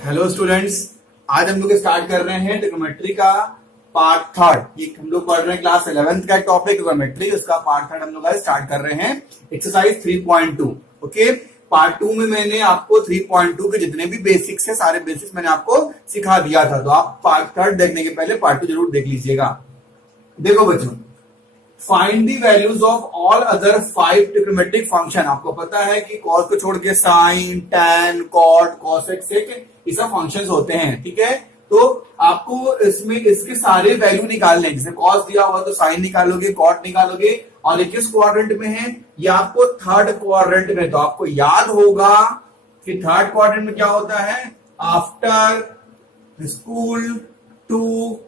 Hello students, आज हम लोग स्टार्ट कर रहे हैं ट्रिग्नोमेट्री का पार्ट थर्ड। ये हम लोग पढ़ रहे हैं क्लास 11th का टॉपिक ट्रिग्नोमेट्री, उसका पार्ट थर्ड हम लोग आज स्टार्ट कर रहे हैं। एक्सरसाइज 3.2। ओके, पार्ट 2 में मैंने आपको 3.2 के जितने भी बेसिक्स है सारे बेसिक्स मैंने आपको सिखा दिया था, तो आप पार्ट थर्ड देखने के पहले पार्ट 2 जरूर देख लीजिएगा। देखो बच्चों, find the values of all other 5 trigonometric function. आपको पता है कि कॉस को छोड़ के साइन, टैन, कॉट, कोसेक, सेक ये सब फंक्शंस होते हैं। ठीक है, तो आपको इसमें इसके सारे वैल्यू निकालने हैं। जैसे कॉस दिया हुआ तो साइन निकालोगे, कॉट निकालोगे, और ये किस क्वाड्रेंट में है, ये आपको थर्ड क्वाड्रेंट में। तो आपको याद होगा कि थर्ड क्वाड्रेंट में क्या होता है, आफ्टर स्कूल टू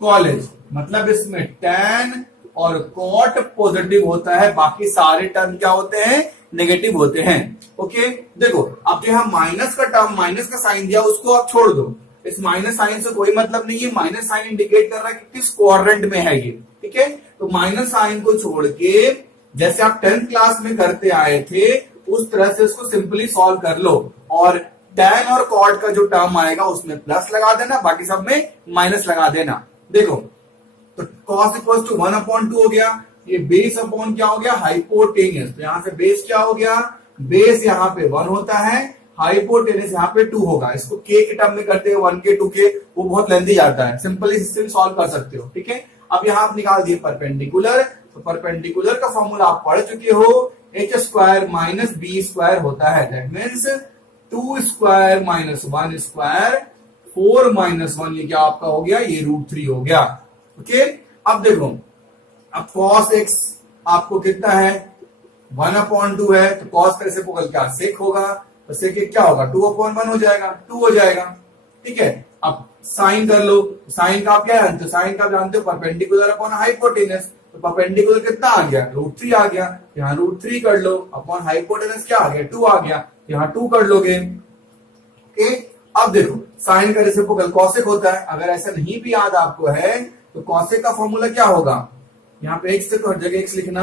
कॉलेज, मतलब इसमें टैन और कॉट पॉजिटिव होता है, बाकी सारे टर्म क्या होते हैं, नेगेटिव होते हैं। ओके, देखो अब जो हम माइनस का टर्म, माइनस का साइन दिया उसको आप छोड़ दो, इस माइनस साइन से कोई मतलब नहीं है। माइनस साइन इंडिकेट कर रहा है कि किस क्वाड्रेंट में है ये। ठीक है, तो माइनस साइन को छोड़ के जैसे आप 10th क्लास में करते आए थे उस तरह से इसको सिंपली सॉल्व कर लो, और टैन और कॉट का जो टर्म आएगा उसमें प्लस लगा देना, बाकी सब में माइनस लगा देना। देखो तो cos इक्वल टू 1/2 हो गया, ये बेस अपॉन क्या हो गया, हाइपोटेनियस। तो यहां से बेस क्या हो गया, बेस यहाँ पे 1 होता है, हाइपोटेनियस यहाँ पे 2 होगा। इसको के टर्म में करते हो 1 के 2 के, वो बहुत लेंथी जाता है, सिंपली इससे सॉल्व कर सकते हो। ठीक है, अब यहाँ आप निकाल दिए परपेंडिकुलर, तो परपेंडिकुलर का फॉर्मूला आप पढ़ चुके हो, h² माइनस बी स्क्वायर होता है। दैट मीन्स 2² माइनस 1², 4 माइनस 1, ये क्या आपका हो गया, ये √3 हो गया। ओके, अब देखो, अब cos x आपको कितना है, 1/2 है, तो cos का रेसिप्रोकल क्या, sec होगा, तो sec क्या होगा, 2/1 हो जाएगा, 2 हो जाएगा। ठीक है, अब साइन कर लो, साइन का आप क्या जानते हो, साइन का आप जानते हो परपेंडिकुलर अपॉन हाइपोटेनस, तो परपेंडिकुलर कितना आ गया, √3 आ गया, यहाँ √3 कर लो, अपॉन हाइपोटेनस क्या आ गया, 2 आ गया, यहाँ 2 कर लोगे। ओके, अब देखो साइन का रेसिप्रोकल cosec होता है, अगर ऐसा नहीं भी याद आपको है तो cosec का फॉर्मूला क्या होगा, यहाँ पे x से तो हर जगह x लिखना।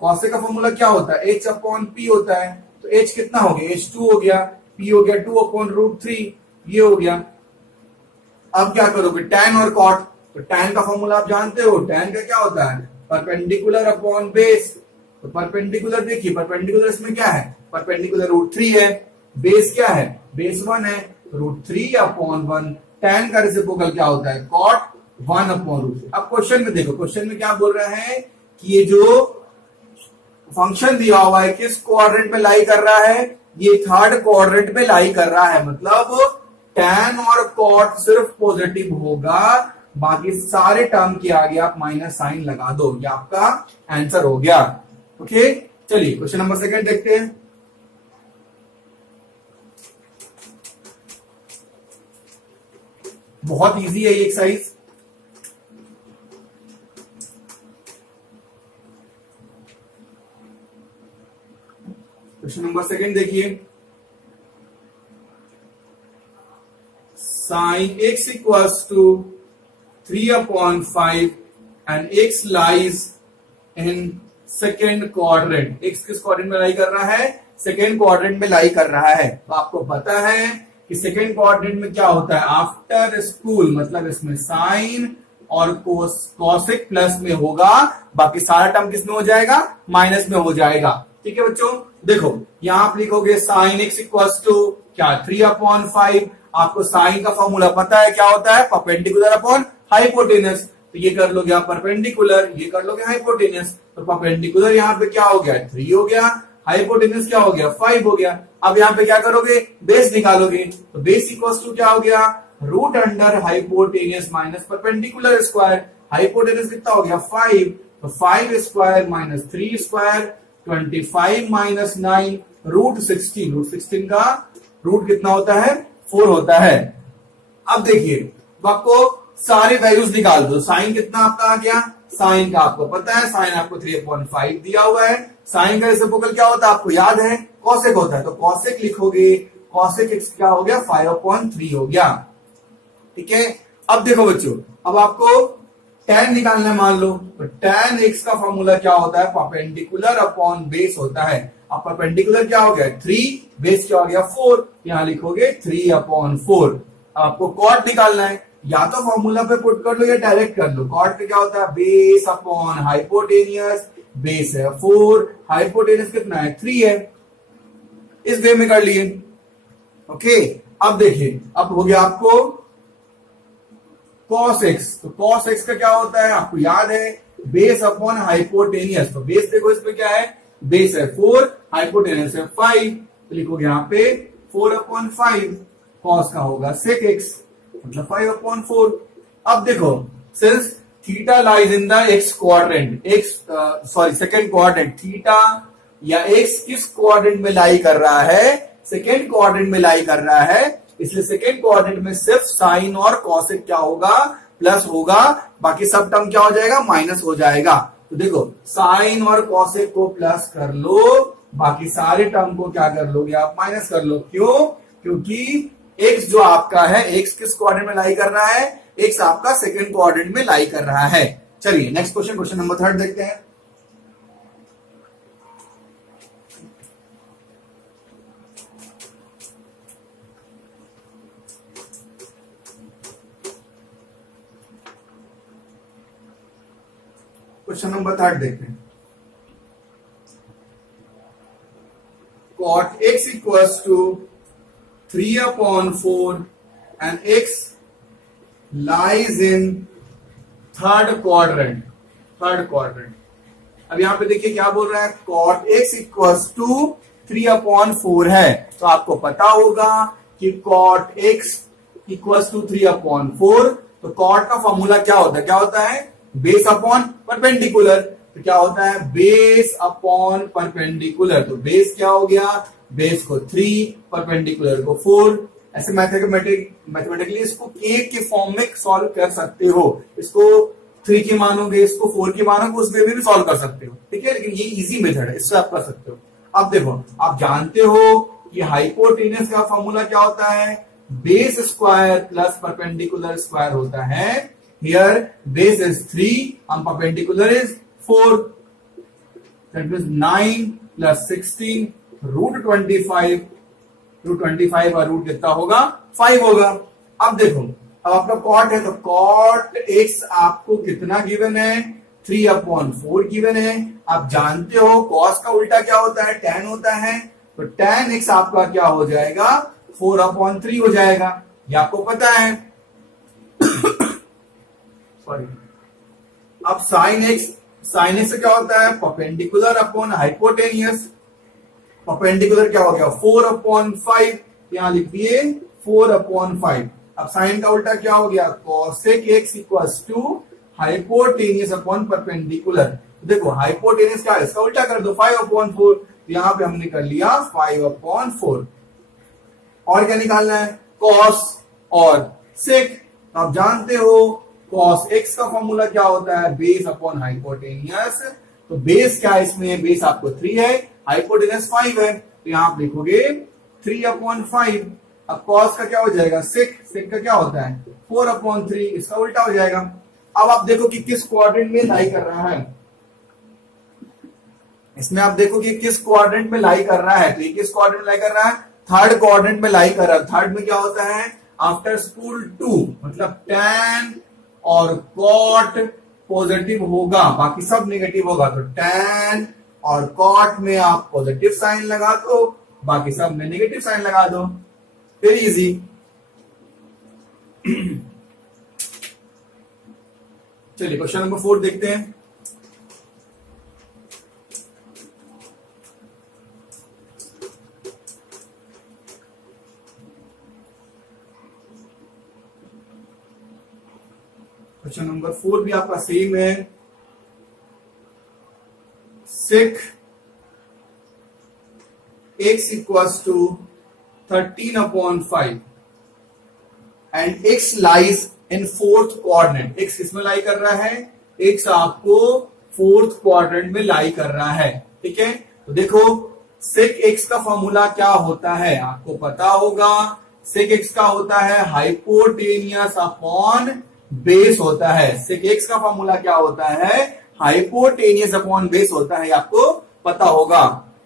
cosec का फॉर्मूला क्या होता है, h/p होता है, तो h कितना हो गया, h2 हो गया, p हो गया 2/√3, ये हो गया। अब क्या करोगे, tan और cot, तो tan का फॉर्मूला आप जानते हो, tan का क्या होता है, परपेंडिकुलर अपॉन बेस। तो परपेंडिकुलर देखिए, परपेंडिकुलर इसमें क्या है, परपेंडिकुलर √3 है, बेस क्या है, बेस 1 है, √3/1। tan का रेसिप्रोकल क्या होता है, cot 1/√3। अब क्वेश्चन में देखो, क्वेश्चन में क्या बोल रहे हैं कि ये जो फंक्शन दिया हुआ है किस क्वाड्रेंट में लाई कर रहा है, ये थर्ड क्वाड्रेंट में लाई कर रहा है, मतलब tan और cot सिर्फ पॉजिटिव होगा, बाकी सारे टर्म के आगे आप माइनस साइन लगा दो, ये आपका आंसर हो गया। ओके, चलिए क्वेश्चन नंबर 2 देखते हैं। बहुत इजी है ये एक्सरसाइज। क्वेश्चन नंबर 2 देखिए, sine x equals to 3/5 and x lies in second quadrant. x किस क्वाड्रेंट में लाई कर रहा है, सेकेंड क्वाड्रेंट में लाई कर रहा है। तो आपको पता है कि सेकेंड क्वाड्रेंट में क्या होता है, आफ्टर स्कूल, मतलब इसमें साइन और कोसेक प्लस में होगा, बाकी सारा टर्म किस में हो जाएगा, माइनस में हो जाएगा। ठीक है बच्चों, देखो यहां आप लिखोगे साइन x इक्वल्स टू क्या, 3/5। आपको साइन का फॉर्मूला पता है क्या होता है, परपेंडिकुलर अपॉन हाइपोटेनस, तो ये कर लोगे आप परपेंडिकुलर, ये कर लोगे हाइपोटेनस। तो परपेंडिकुलर यहाँ पे क्या हो गया, 3 हो गया, हाइपोटेनस क्या हो गया, 5 हो गया। अब यहाँ पे क्या करोगे, बेस निकालोगे, तो बेस इक्वल्स टू क्या हो गया, √under hypotenuse minus perpendicular square. Hypotenuse कितना हो गया, 5, तो 5² माइनस 3², 25 माइनस 9, √16। √16 का रूट कितना होता है, 4 होता है। अब देखिए, तो आपको सारे वैल्यूज निकाल दो। साइन कितना आपका आ गया, साइन का आपको पता है, साइन आपको 3/5 दिया हुआ है। साइन का रेसिप्रोकल क्या होता है आपको याद है, कॉसेक होता है, तो कॉसेक लिखोगे, कॉसेक x क्या हो गया, 5/3 हो गया। ठीक है, अब देखो बच्चों, अब आपको tan निकालना है मान लो, तो tan x का फॉर्मूला क्या होता है, परपेंडिकुलर अपॉन बेस होता है। अब परपेंडिकुलर क्या हो गया 3, बेस क्या हो गया 4, यहां लिखोगे 3/4। आपको कॉट निकालना है, या तो फॉर्मूला पे पुट कर लो या डायरेक्ट कर लो। कॉट पे क्या होता है, बेस अपॉन हाइपोटेनियस, बेस है 4, हाइपोटेनियस कितना है 3 है। इस वे में कर लिए। ओके, अब देखिए, अब हो गया आपको cos x। तो cos x का क्या होता है आपको याद है, बेस अपॉन हाइपोटेनियस। तो बेस देखो इसमें क्या है, बेस है 4, हाइपोटेनियस है 5, तो लिखोगे यहाँ पे 4/5। cos का होगा sec x, मतलब 5/4। अब देखो, since theta lies in the x quadrant, second quadrant, theta या x किस क्वाड्रेंट में लाई कर रहा है, सेकेंड क्वाड्रेंट में लाई कर रहा है, इसलिए सेकेंड क्वाड्रेंट में सिर्फ साइन और कॉसेक क्या होगा, प्लस होगा, बाकी सब टर्म क्या हो जाएगा, माइनस हो जाएगा। तो देखो साइन और कॉसेक को प्लस कर लो, बाकी सारे टर्म को क्या कर लोगे आप, माइनस कर लो। क्यों, क्योंकि x जो आपका है, x किस क्वाड्रेंट में लाई कर रहा है, x आपका सेकेंड क्वाड्रेंट में लाई कर रहा है। चलिए नेक्स्ट क्वेश्चन, क्वेश्चन नंबर 3 देखते हैं। क्वेश्चन नंबर 3 देखते हैं। cot x equals to 3/4 and x lies in third quadrant. अब यहां पे देखिए क्या बोल रहा है, cot x equals to 3/4 है। तो आपको पता होगा कि cot x equals to 3/4, तो cot का फॉर्मूला क्या होता है, बेस अपॉन परपेंडिकुलर। तो क्या होता है, बेस अपॉन परपेंडिकुलर। तो बेस क्या हो गया, बेस को 3, परपेंडिकुलर को 4। ऐसे मैथमेटिकली इसको k के फॉर्म में सॉल्व कर सकते हो। इसको 3 की मानोगे, इसको 4 की मानोगे, उस वे में भी सॉल्व कर सकते हो, ठीक है। लेकिन ये इजी मेथड है, इससे आप कर सकते हो। अब देखो, आप जानते हो कि हाइपोटेनस का फॉर्मूला क्या होता है, base square plus perpendicular square होता है। Here base is 3 and perpendicular is 4. That means 9 plus 16 √25। √25 और रूट कितना होगा, 5 होगा। अब देखो, अब आपका cot है, तो cot x आपको कितना गिवन है, 3/4 गिवन है। आप जानते हो cos का उल्टा क्या होता है, tan होता है। तो tan x आपका क्या हो जाएगा, 4/3 हो जाएगा, ये आपको पता है। सॉरी, अब साइन एक्स से क्या होता है, परपेंडिकुलर अपॉन हाइपोटेनियस। परपेंडिकुलर क्या हो गया, 4/5, यहां लिख दिए 4/5। अब साइन का उल्टा क्या हो गया, cosec x equals to hypotenuse upon perpendicular. देखो हाइपोटेनियस क्या है, इसका उल्टा कर दो, 5/4। यहां पे हमने कर लिया 5/4। और क्या निकालना है, cos और sec। आप जानते हो cos x का फॉर्मूला क्या होता है, बेस अपॉन हाइपोटेनियस। तो बेस क्या है इसमें, बेस आपको 3 है, हाइपोटेनियस 5 है, तो यहां आप लिखोगे 3/5। अब cos का क्या हो जाएगा, sec का क्या होता है 4/3, इसका उल्टा हो जाएगा। अब आप देखो कि किस क्वाड्रेंट में लाई कर रहा है, इसमें आप देखो कि किस क्वाड्रेंट में लाई कर रहा है। तो ये किस क्वाड्रेंट में लाई कर रहा है, थर्ड क्वाड्रेंट में लाई कर रहा है। थर्ड में क्या होता है, आफ्टर स्कूल 2, मतलब tan और cot पॉजिटिव होगा, बाकी सब नेगेटिव होगा। तो tan और cot में आप पॉजिटिव साइन लगा दो, बाकी सब में नेगेटिव साइन लगा दो, वेरी इजी। चलिए क्वेश्चन नंबर 4 देखते हैं। क्वेश्चन नंबर 4 भी आपका सेम है। sec x equals to 13/5 and x lies in fourth quadrant। x किसमें लाई कर रहा है, x आपको फोर्थ क्वाड्रेंट में लाई कर रहा है, ठीक है। तो देखो sec x का फॉर्मूला क्या होता है, आपको पता होगा। sec x का होता है हाइपोटेनियस अपॉन बेस होता है। sec x का फॉर्मूला क्या होता है? हाइपोटेनियस अपॉन बेस होता है, आपको पता होगा।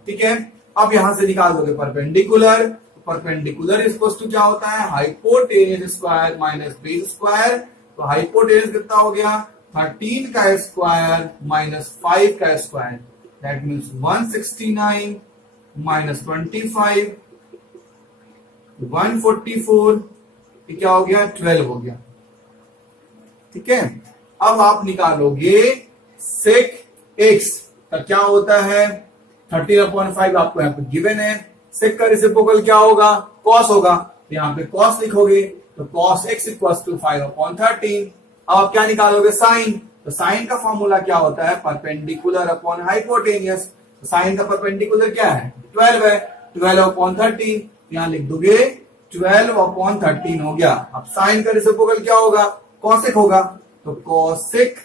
ठीक है, अब यहां से निकाल दोगे परपेंडिकुलर। परपेंडिकुलर इक्वल टू क्या होता है? Hypotenuse square minus base square. तो हाइपोटेनियस कितना हो गया? 13 का स्क्वायर माइनस 5 का स्क्वायर, दैट मीन्स 169 माइनस 25 144, ये क्या हो गया? 12 हो गया। ठीक है, अब आप निकालोगे सेक एक्स का क्या होता है? 13/5 आपको यहाँ पे गिवन है। सेक का रेसिप्रोकल क्या होगा? कॉस होगा, तो यहाँ पे कॉस लिखोगे, तो कॉस एक्स इक्वल्स टू 5/13। अब आप क्या निकालोगे? साइन। तो साइन का फॉर्मूला क्या होता है? Perpendicular upon hypotenuse. तो साइन का परपेंडिकुलर क्या है? 12 है, 12/13, यहां लिख दोगे 12/13 हो गया। अब साइन का रेसिप्रोकल क्या होगा? कॉसेक होगा, तो कॉसेक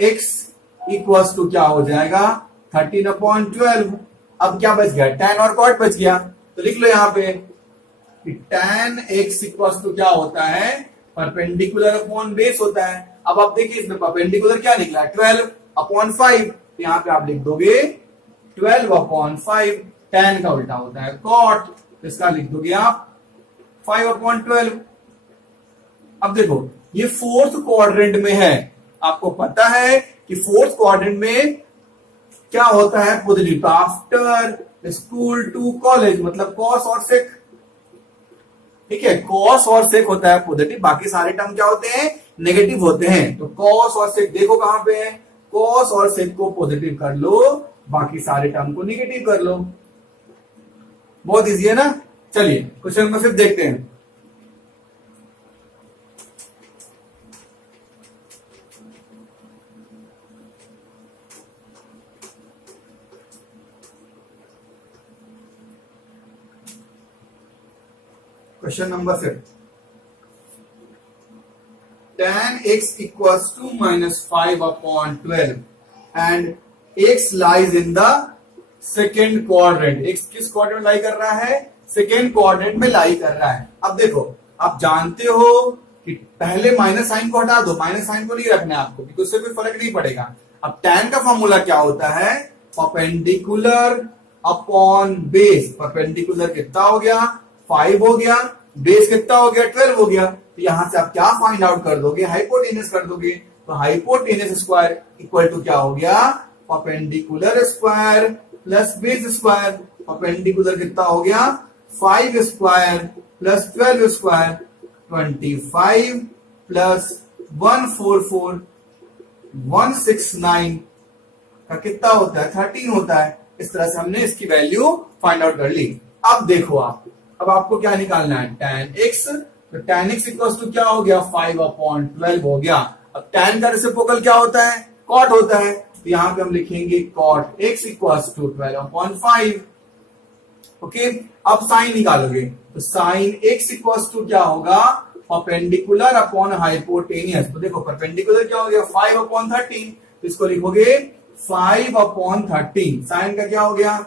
एक्स इक्वल्स टू क्या हो जाएगा? 13/12। अब क्या बच गया? tan और cot बच गया, तो लिख लो यहां पे tan x इक्वल्स टू क्या होता है? परपेंडिकुलर अपॉन बेस होता है। अब आप देखिए इसमें परपेंडिकुलर क्या निकला? 12/5, तो यहां पे आप लिख दोगे 12/5। tan का उल्टा होता है cot, इसका लिख दोगे आप 5/12। अब देखो ये फोर्थ क्वाड्रेंट में है, आपको पता है कि फोर्थ क्वाड्रेंट में क्या होता है? Positive. After school to college मतलब कॉस और सेक। ठीक है, कॉस और सेक होता है पॉजिटिव, बाकी सारे टर्म क्या होते हैं? नेगेटिव होते हैं। तो कॉस और सेक देखो कहां पे है? कॉस और सेक को पॉजिटिव कर लो, बाकी सारे टर्म को नेगेटिव कर लो। बहुत इजी है ना। चलिए क्वेश्चन नंबर 5 देखते हैं। Question number 5, tan x equals to -5/12 and x lies in the second quadrant. x किस क्वाड्रेंट में लाई कर रहा है? सेकेंड क्वाड्रेंट में लाई कर रहा है। अब देखो आप जानते हो कि पहले माइनस साइन को हटा दो, माइनस साइन को नहीं रखना है आपको, क्योंकि उससे कोई फर्क नहीं पड़ेगा। अब tan का फॉर्मूला क्या होता है? Perpendicular upon base. परपेंडिकुलर कितना हो गया? 5 हो गया, बेस कितना हो गया? 12 हो गया। तो यहां से आप क्या फाइंड आउट कर दोगे? हाइपोटेनियस कर दोगे। तो हाइपोटेनियस स्क्वायर इक्वल टू क्या हो गया? Perpendicular square plus base square. Perpendicular कितना हो गया? 5 स्क्वायर प्लस 12 स्क्वायर, 25 प्लस 144 169 का कितना होता है? 13 होता है। इस तरह से हमने इसकी वैल्यू फाइंड आउट कर ली। अब देखो आप, अब आपको क्या निकालना है? tan x। तो tan x इक्वल्स टू क्या हो गया? 5/12 हो गया। अब tan का रेसिप्रोकल क्या होता है? cot होता है, तो यहां पे हम लिखेंगे cot x equals to 12/5। Okay, अब साइन निकालोगे, तो साइन x इक्वल्स टू क्या होगा? Perpendicular upon hypotenuse. तो देखो परपेंडिकुलर क्या हो गया? 5/13, तो इसको लिखोगे 5/13। साइन का क्या हो गया?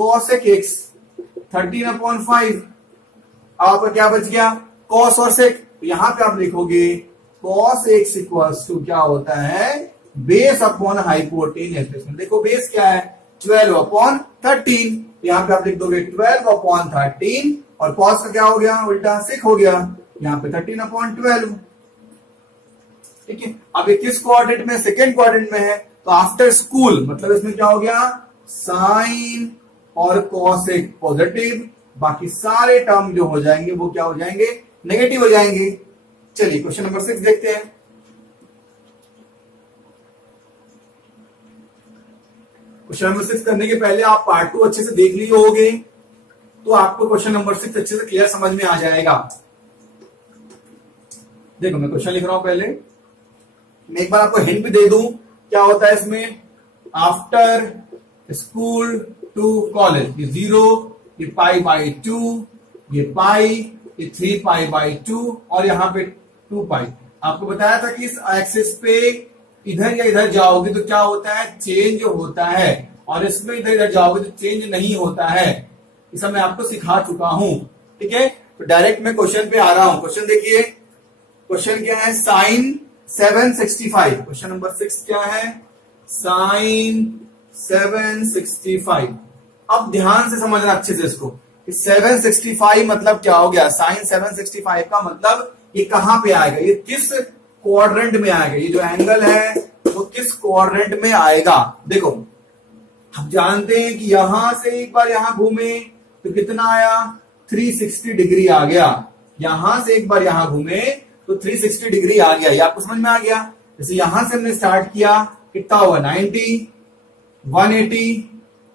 cosec x 13/5। आपका क्या बच गया? कॉस और सेक। तो यहां पे आप लिखोगे कॉस एक्स इक्वल्स टू क्या होता है? Base upon hypotenuse. इसमें देखो बेस क्या है? 12/13। यहां पे आप लिख दोगे 12/13 और कॉस का क्या हो गया? उल्टा सेक हो गया, यहां पे 13/12। ठीक है, अब ये किस क्वाड्रेंट में? सेकेंड क्वाड्रेंट में है। तो आफ्टर स्कूल मतलब इसमें क्या हो गया? साइन और कॉसेक पॉजिटिव, बाकी सारे टर्म जो हो जाएंगे वो क्या हो जाएंगे? नेगेटिव हो जाएंगे। चलिए क्वेश्चन नंबर 6 देखते हैं। क्वेश्चन नंबर 6 करने के पहले आप पार्ट 2 अच्छे से देख लिए होगे, तो आपको क्वेश्चन नंबर 6 अच्छे से क्लियर समझ में आ जाएगा। देखो मैं क्वेश्चन लिख रहा हूं, पहले मैं एक बार आपको हिंट भी दे दूं क्या होता है इसमें। आफ्टर स्कूल टू कॉलेज, ये 0, ये π/2, ये पाई, ये 3π/2 और यहाँ पे 2π। आपको बताया था कि इस एक्सिस पे इधर या इधर जाओगे तो क्या होता है? चेंज होता है, और इसमें इधर इधर जाओगे तो चेंज नहीं होता है। इसे मैं आपको सिखा चुका हूं। ठीक है, तो डायरेक्ट मैं क्वेश्चन पे आ रहा हूं। क्वेश्चन देखिए, क्वेश्चन क्या है? साइन 765। क्वेश्चन नंबर 6 क्या है? साइन 765। अब ध्यान से समझना अच्छे से इसको, 765 मतलब क्या हो गया? साइन 765 का मतलब ये कहां पे आएगा, ये किस क्वाड्रेंट में आएगा, ये जो एंगल है वो किस क्वाड्रेंट में आएगा? देखो हम जानते हैं कि यहां से एक बार यहां घूमे तो कितना आया? 360 डिग्री आ गया। यहां से एक बार यहां घूमे तो 360 डिग्री आ गया। ये आपको समझ में आ गया? जैसे यहां से हमने स्टार्ट किया, कितना हुआ? 90, 180,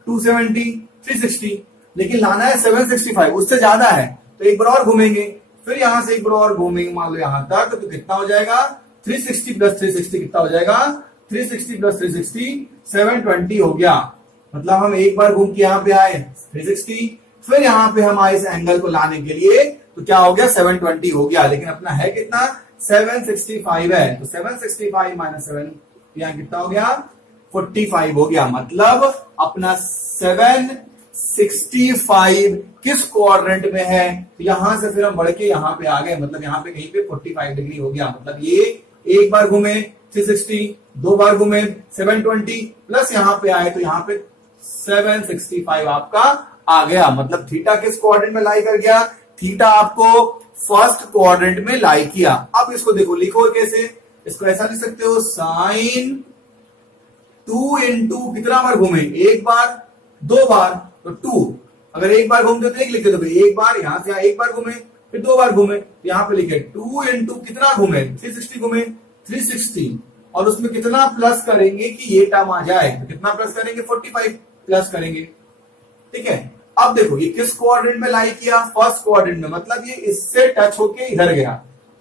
270, 360, लेकिन लाना है 765, उससे ज्यादा है तो एक बार और घूमेंगे, फिर यहां से एक बार और घूमेंगे, मान लो यहां तक, तो कितना हो जाएगा? 360 प्लस 360 कितना हो जाएगा? 360 प्लस 360 720 हो गया। मतलब हम एक बार घूम के यहां पे आए 360, फिर यहां पे हम आए इस एंगल को लाने के लिए, तो क्या हो गया? 720 हो गया। लेकिन अपना है कितना? 765 है, तो 765 माइनस 7 यहां कितना हो गया? 45 हो गया। मतलब अपना 765 किस क्वाड्रेंट में है? तो यहां से फिर हम बढ़ के यहां पे आ गए, मतलब यहां पे कहीं पे 45 डिग्री हो गया। मतलब ये एक बार घूमे 360, दो बार घूमे 720, प्लस यहां पे आए तो यहां पे 765 आपका आ गया। मतलब थीटा किस क्वाड्रेंट में लाई कर गया? थीटा आपको फर्स्ट क्वाड्रेंट में लाई किया। अब इसको देखो, लिखो कैसे? इसको ऐसा लिख सकते हो, साइन 2 इंटू कितना बार घूमे? एक बार, दो बार, तो 2। अगर एक बार घूमते तो एक लिख दो, एक बार यहां से एक बार घूमे, फिर दो बार घूमे, यहां पे लिखे 2 इंटू कितना घूमे? 360 घूमे, 360, और उसमें कितना प्लस करेंगे कि ये टर्म आ जाए? तो कितना प्लस करेंगे? 45 प्लस करेंगे। ठीक है, अब देखो ये किस क्वाड्रेंट में लाई किया? फर्स्ट क्वाड्रेंट में। मतलब ये इससे टच होके इधर गया,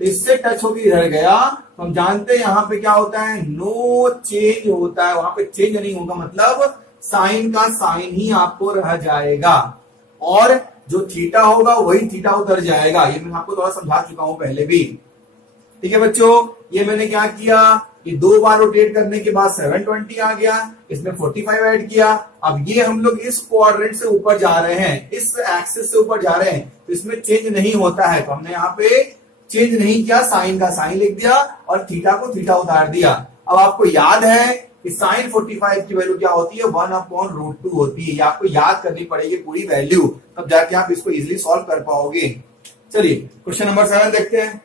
तो इससे टच होके इधर गया, तो हम जानते हैं यहां पे क्या होता है? नो चेंज होता है, वहां पे चेंज नहीं होगा। मतलब साइन का साइन ही आपको रह जाएगा, और जो थीटा होगा वही थीटा उतर जाएगा। ये मैं आपको थोड़ा समझा चुका हूं पहले भी। ठीक है बच्चों, ये मैंने क्या किया? ये दो बार रोटेट करने के बाद 720 आ गया, इसमें 45 ऐड किया। अब ये हम लोग इस क्वाड्रेंट से ऊपर जा रहे हैं, इस एक्सिस से ऊपर जा रहे हैं, तो इसमें चेंज नहीं होता है, तो हमने यहाँ पे चेंज नहीं किया, साइन का साइन लिख दिया और थीटा को थीटा उतार दिया। अब आपको याद है कि साइन 45 की वैल्यू क्या होती है? 1/√2 होती है। ये आपको याद करनी पड़ेगी पूरी वैल्यू, तब जाके आप इसको इजिली सॉल्व कर पाओगे। चलिए क्वेश्चन नंबर 7 देखते हैं।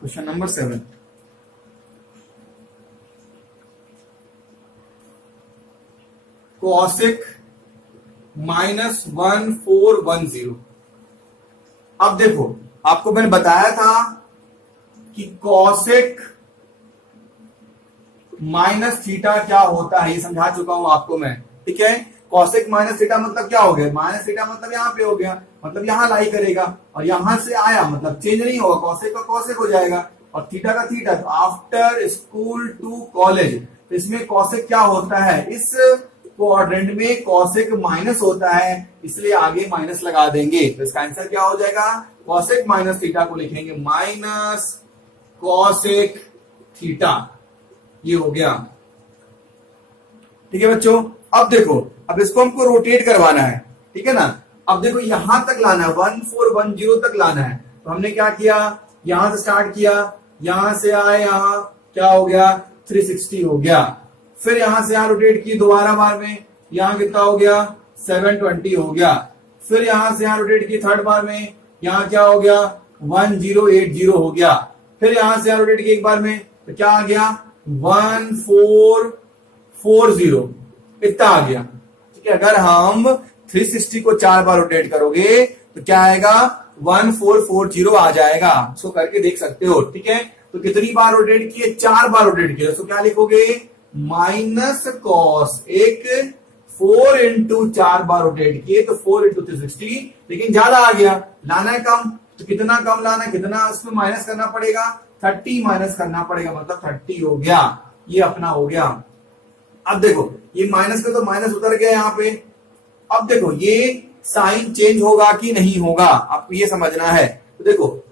Question number 7, cosec -1410। अब देखो आपको मैंने बताया था कि कॉसेक माइनस थीटा क्या होता है, ये समझा चुका हूं आपको मैं। ठीक है, कॉसेक माइनस थीटा मतलब क्या हो गया? माइनस थीटा मतलब यहां पे हो गया, मतलब यहां लाई करेगा, और यहां से आया मतलब चेंज नहीं होगा, कॉसेक का कॉसेक हो जाएगा और थीटा का थीटा। तो आफ्टर स्कूल टू कॉलेज, तो इसमें कॉसेक क्या होता है? इस क्वाड्रेंट में कॉसेक माइनस होता है, इसलिए आगे माइनस लगा देंगे। तो इसका आंसर क्या हो जाएगा? कॉसेक माइनस थीटा को लिखेंगे माइनस कॉसेक थीटा, ये हो गया। ठीक है बच्चों, अब देखो, अब इसको हमको रोटेट करवाना है, ठीक है ना। अब देखो यहां तक लाना है, 1410 तक लाना है। तो हमने क्या किया? यहां से स्टार्ट किया, यहां से आए, यहां क्या हो गया? 360 हो गया। फिर यहां से यहां रोटेट की दोबारा बार में, यहां कितना हो गया? 720 हो गया। फिर यहां से यहां रोटेट की थर्ड बार में, यहां क्या हो गया? 1080 हो गया। फिर यहां से यहां रोटेट की एक बार में, तो क्या आ गया? 1440 इतना आ गया। ठीक है, अगर हम 360 को 4 बार रोटेट करोगे तो क्या आएगा? 1440 आ जाएगा। इसको करके देख सकते हो। ठीक है, तो कितनी बार रोटेट किए? 4 बार रोटेट किया, तो क्या लिखोगे? माइनस कॉस, एक 4 इंटू 4 बार रोटेट किए तो 4 इंटू 360, लेकिन ज्यादा आ गया, लाना है कम, तो कितना कम लाना है? कितना उसमें माइनस करना पड़ेगा? 30 माइनस करना पड़ेगा, मतलब 30 हो गया। ये अपना हो गया। अब देखो ये माइनस का तो माइनस उतर गया यहां पे। अब देखो ये साइन चेंज होगा कि नहीं होगा, आपको ये समझना है। तो देखो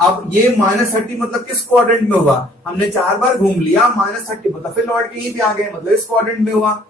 अब ये -30 मतलब किस क्वाड्रेंट में हुआ, हमने 4 बार घूम लिया, -30 मतलब फिर लौट के यहीं पे आ गए, मतलब इस क्वाड्रेंट में हुआ।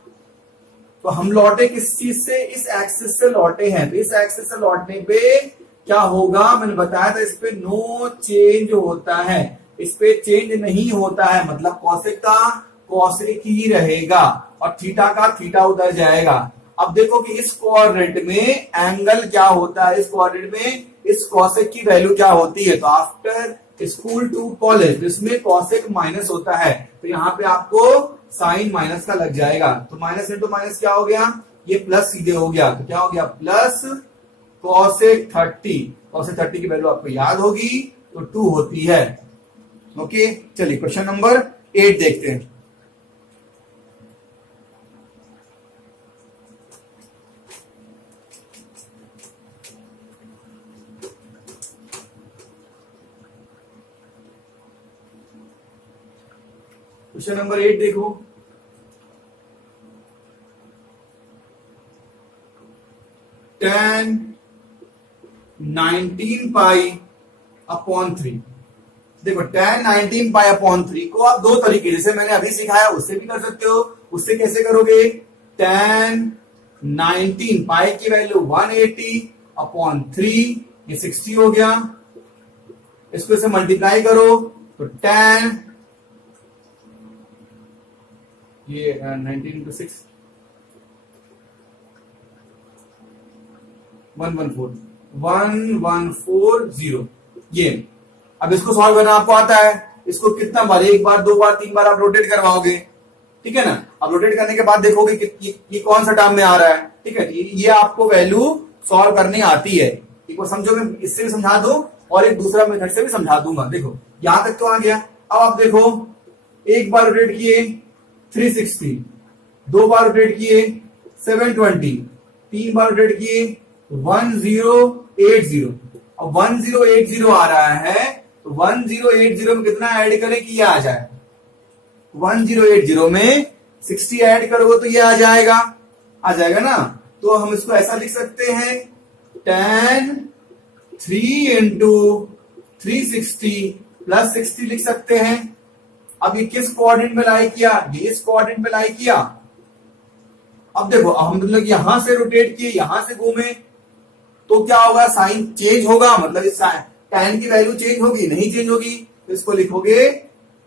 तो हम लौटे किस चीज से, इस एक्सिस से लौटे हैं। तो इस एक्सिस से लौटने पे क्या होगा, मैंने बताया था इस पे नो चेंज होता है, इस पे चेंज नहीं होता है, मतलब कॉसेक का कॉसेक ही रहेगा और थीटा का थीटा उधर जाएगा। अब देखो कि इस कोऑर्डिनेट में एंगल क्या होता है, इस कोऑर्डिनेट में इस कॉसेक की वैल्यू क्या होती है। तो आफ्टर स्कूल टू कॉलेज इसमें कॉसेक माइनस होता है, तो यहाँ पे आपको साइन माइनस का लग जाएगा। तो माइनस इंटू माइनस क्या हो गया, ये प्लस सीधे हो गया, तो क्या हो गया प्लस कॉसेक 30। कॉसेक 30 की वैल्यू आपको याद होगी, तो 2 होती है। ओके, चलिए क्वेश्चन नंबर 8 देखते हैं। क्वेश्चन नंबर 8 देखो, tan 19 पाई अपॉन 3। देखो tan 19 पाई अपॉन 3 को आप दो तरीके, जैसे मैंने अभी सिखाया उससे भी कर सकते हो। उससे कैसे करोगे, tan 19 पाई की वैल्यू 180 अपॉन 3, ये 60 हो गया। इसको इसे मल्टीप्लाई करो तो tan ये 19 इंटू 6 114 ये। अब इसको सॉल्व करना आपको आता है, इसको कितना बार, एक बार, दो बार, तीन बार आप रोटेट करवाओगे, ठीक है ना। अब रोटेट करने के बाद देखोगे कि ये कौन सा टर्म में आ रहा है, ठीक है। ये आपको वैल्यू सॉल्व करनी आती है। एक बार समझो, मैं इससे भी समझा दूं और एक दूसरा मेथड से भी समझा दूंगा। देखो यहां तक तो आ गया। अब आप देखो, एक बार रोटेट किए 360, दो बार रोटेट किए 720, तीन बार रोटेट किए 1080। अब 1080 आ रहा है, तो 1080 में कितना ऐड करें कि ये आ जाए। 1080 में 60 ऐड करोगे तो ये आ जाएगा ना। तो हम इसको ऐसा लिख सकते हैं, tan 3 इंटू 360 प्लस 60 लिख सकते हैं। अब ये किस कोऑर्डिनेट में लाई किया, ये इस कोऑर्डिनेट में लाई किया। अब देखो, हम मतलब यहां से रोटेट किए, यहां से घूमे, तो क्या होगा, साइन चेंज होगा, मतलब इस tan की वैल्यू चेंज होगी, नहीं चेंज होगी। तो इसको लिखोगे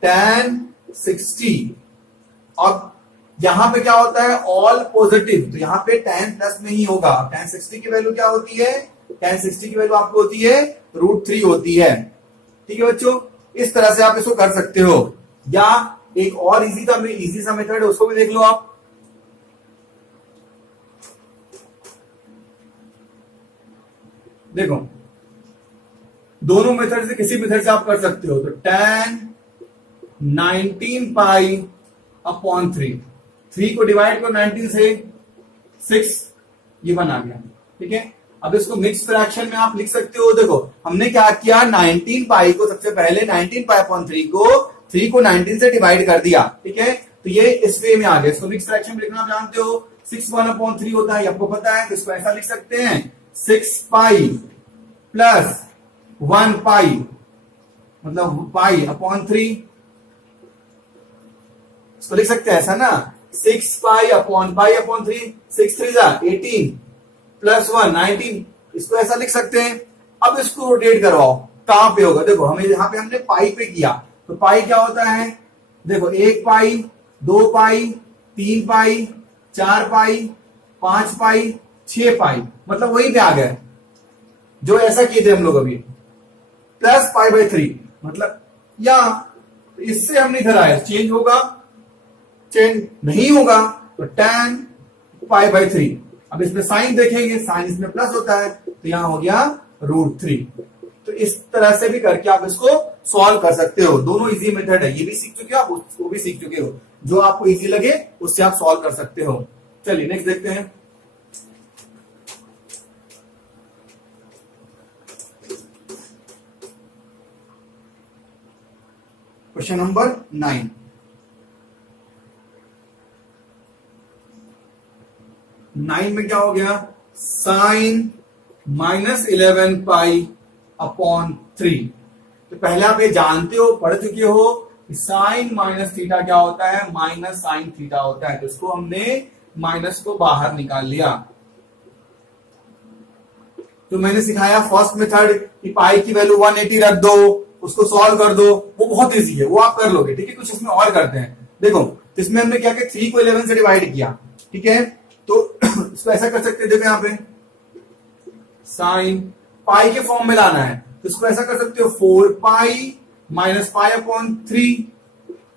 tan 60। अब यहां पे क्या होता है, ऑल पॉजिटिव, तो यहां पे tan प्लस में ही होगा। tan 60 की वैल्यू क्या होती है, tan 60 की वैल्यू आपको होती है √3 होती है। ठीक है बच्चों, इस तरह से आप इसको कर सकते हो। या एक और इजी सा मेथड है, उसको भी देख लो आप। देखो, दोनों मेथड से किसी मेथड से आप कर सकते हो। तो tan 19 पाई अपॉन 3 को डिवाइड करो 19 से, 6, ये बना गया, ठीक है। अब इसको मिक्स फ्रैक्शन में आप लिख सकते हो। देखो हमने क्या किया, 19 पाई को सबसे पहले 19 पाई अपॉन 3 को 19 से डिवाइड कर दिया, ठीक है। तो ये इस वे में आ गया। इसको मिक्स फ्रैक्शन में लिखना आप जानते हो, 6 1/3 होता है, आपको पता है। तो इसको ऐसा लिख सकते हैं, 6 पाई प्लस 1 पाई, मतलब पाई अपॉन 3। इसको लिख सकते हैं ऐसा ना, 6 पाई अपॉन 3, 6 3 18 प्लस 1 19। इसको ऐसा लिख सकते हैं। अब इसको रोटेट करवाओ, कहां पे होगा, देखो हमें यहां पे हमने पाई पे किया, तो पाई क्या होता है, देखो 1 पाई, 2 पाई, 3 पाई, 4 पाई, 5 पाई, 6 पाई, मतलब वही पे आ गए जो ऐसा किए थे हम लोग अभी, प्लस π/3, मतलब या इससे हम नहीं धरा है, चेंज होगा, चेंज नहीं होगा, तो tan π/3। अब इसमें साइन देखेंगे, साइन इसमें प्लस होता है, तो यहां हो गया √3। तो इस तरह से भी करके आप इसको सॉल्व कर सकते हो। दोनों इजी मेथड है, ये भी सीख चुके हो आप, उसको भी सीख चुके हो। जो आपको इजी लगे उससे आप सॉल्व कर सकते हो। चलिए नेक्स्ट देखते हैं। Question number 9। में क्या हो गया, साइन -11 पाई अपॉन 3। तो पहले आप ये जानते हो, पढ़ चुके हो कि साइन माइनस थीटा क्या होता है, माइनस साइन थीटा होता है। तो इसको हमने माइनस को बाहर निकाल लिया। तो मैंने सिखाया फर्स्ट मेथड कि पाई की वैल्यू 180 रख दो, उसको सॉल्व कर दो, वो बहुत इजी है, वो आप कर लोगे। ठीक है, कुछ इसमें और करते हैं। देखो इसमें हमने क्या किया, 3 को 11 से डिवाइड किया। ठीक है, तो इसको ऐसा कर सकते हैं, देखो यहाँ पे साइन पाई के फॉर्म में लाना है, तो इसको ऐसा कर सकते हो 4 पाई माइनस पाई अपॉन 3।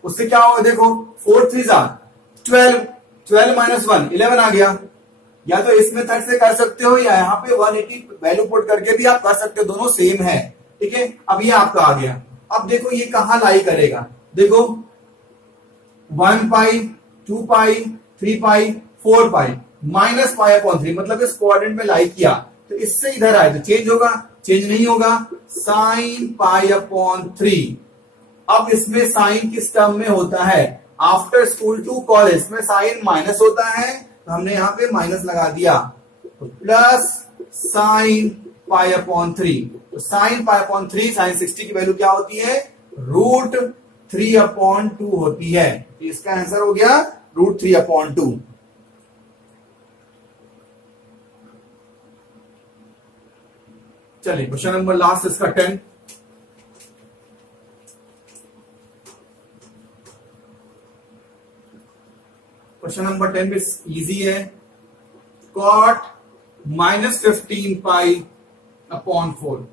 उससे क्या होगा, देखो 4 3 12, 12 माइनस 1 11 आ गया। या तो इस मेथड से कर सकते हो, या यहाँ पे 180 वैल्यू पुट करके भी आप कर सकते हो, दोनों सेम है। ठीक है, अब ये आपका आ गया। अब देखो ये कहां लाई करेगा, देखो 1 पाई 2 पाई 3 पाई 4 पाई माइनस पाई अपॉन 3, मतलब इस क्वाड्रेंट में लाई किया, तो इससे इधर आए तो चेंज होगा, चेंज नहीं होगा, साइन पाई अपॉन 3। अब इसमें साइन किस टर्म में होता है, आफ्टर स्कूल टू कॉलेज में साइन माइनस होता है, तो हमने यहां पे माइनस लगा दिया, तो प्लस साइन पाई अपॉन 3। तो साइन पाई अपॉन 3, साइन 60 की वैल्यू क्या होती है, √3/2 होती है। इसका आंसर हो गया √3/2। चलिए क्वेश्चन नंबर लास्ट इसका 10। क्वेश्चन नंबर 10 भी इजी है। Cot -15 pi upon 4।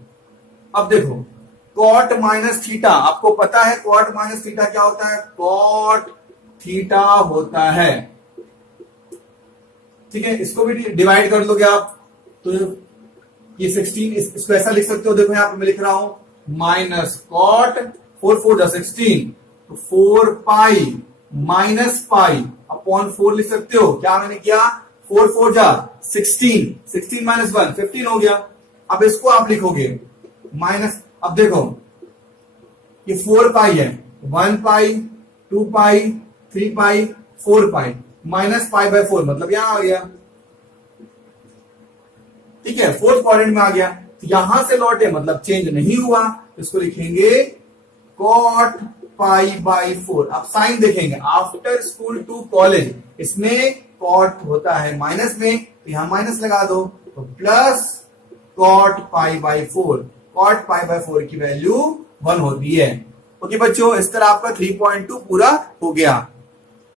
अब देखो कॉट माइनस थीटा, आपको पता है कॉट माइनस थीटा क्या होता है, कॉट थीटा होता है। ठीक है, इसको भी डिवाइड कर लोगे आप, तो ये 16, इसको ऐसा लिख सकते हो, देखो यहां पे मैं लिख रहा हूं माइनस कॉट 4 4 16, तो 4 पाई माइनस पाई अपॉन 4 लिख सकते हो। क्या मैंने किया, 4 4 16, 16 माइनस 1 15 हो गया। अब इसको आप लिखोगे माइनस, अब देखो ये 4 पाई है, 1 पाई 2 पाई 3 पाई 4 पाई माइनस पाई बाय 4, मतलब यहां आ गया। ठीक है, फोर्थ क्वाड्रेंट में आ गया, तो यहां से लौटे मतलब चेंज नहीं हुआ, तो इसको लिखेंगे कॉट पाई बाई 4। अब साइन देखेंगे, आफ्टर स्कूल टू कॉलेज, इसमें कॉट होता है माइनस में, तो यहां माइनस लगा दो, तो plus cot pi by 4। Cot pi by 4 की वैल्यू 1 होती है। ओके बच्चों, इस तरह आपका 3.2 पूरा हो गया।